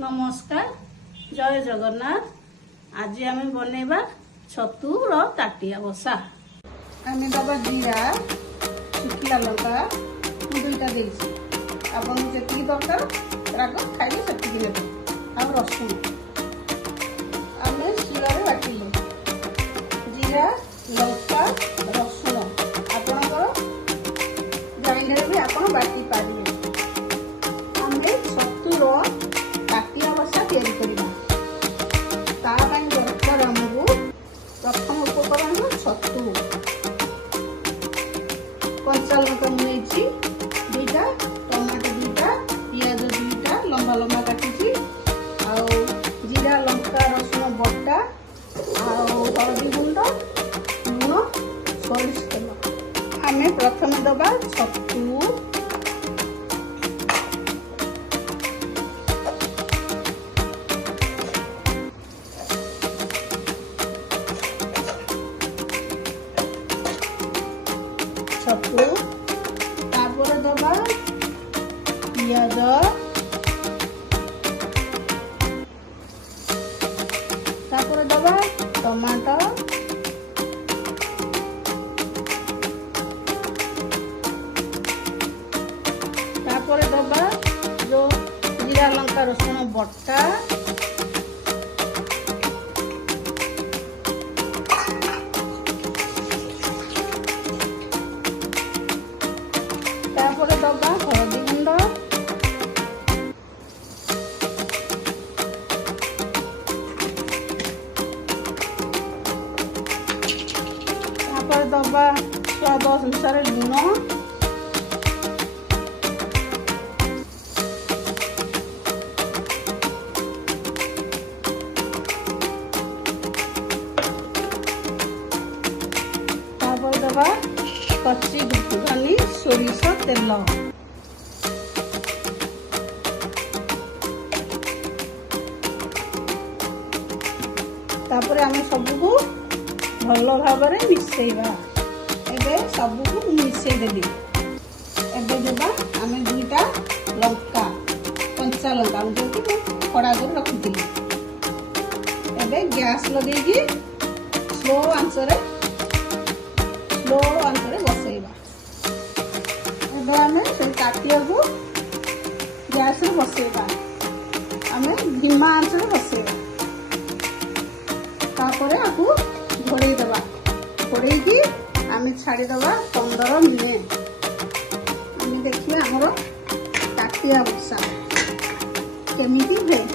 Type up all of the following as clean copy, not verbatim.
नमस्कार जय जगन्नाथ। आज आम बनवा छतुर ताटिया बसा। आम दबा जीरा शुखिला लंका दुईटा देती आपन जी दरकार राग खाइले से आ रसुण आम शिल बाटिले जीरा लंका रसुण आपणकर ग्राइंडर भी आप बाटी पारे। आम छतुर ताटिया बसा तैयारी करवा दरकार आमको प्रथम उपकरण छतु कंचा लंका मुझे दुईटा टमाटो दुईटा पियाज दुईटा लंबा लंबा काटी जीरा लंका रसुण बटा हलदी गुंड लुण सोरिष तेल आम प्रथम दबा छतु छतु तापर दबा पियाज तापर दबा टमाटो तापर दबा जो जीरा लंका रसुण बटा तापर दबा हलदी गुंड तापर दबा स्वाद अनुसार लुण तापर दबा कच्ची गुटुरानी सोरिष तेल तापर आम सबको भल भाव मिसेवा। एबे सबको मिसेदेली एबे देबा आम दुईटा लंका कंचा लंका जो खड़ा कर रखी एबे गैस लगे स्लो आंचरे बसैबा। एबे आम से ताटिया को गैस बसैबा आम धीमा आंचरे बसैबा तापर आपको घोड़े दबा घोड़े की आम छाड़ीदबा 15 मिनिट आम देखिए आमर ताटिया बसा केमिति भेज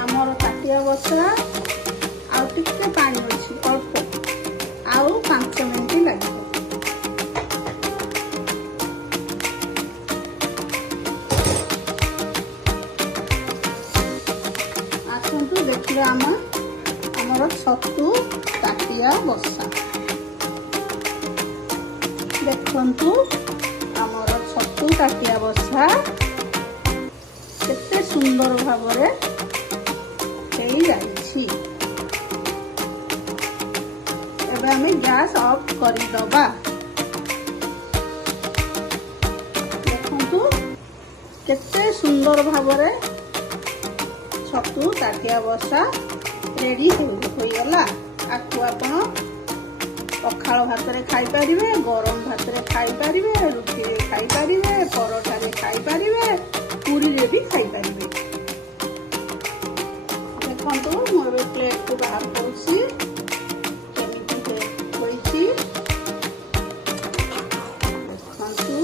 आमर ताटिया बसा आउ टिके पानी अच्छी अल्प आउ 5 मिनिट लगे। आसतु देखिए आमर छतु ताटिया बसा देखु आमर छतु ताटिया बसा केते सुंदर भाव आम गैस ऑफ करदबा। देखु केते सुंदर भाव छतु ताटिया बसा रेडी होगला। आपको आपण पखाल भात रे खाई परिवे, गरम भात रे खाई परिवे, रुटी रे खाई परिवे, परोठा रे खाई परिवे, पूरी रे भी खाई परिवे। देखंतु मोर प्लेट को बाहर करूसी केमिति होईची देखंतु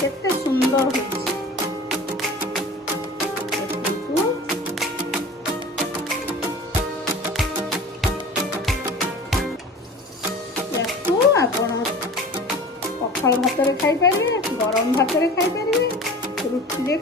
केते सुंदर होईची। आपण पखाल भात रे खाई पारे, गरम भात रे खाई पारे, रुटी रे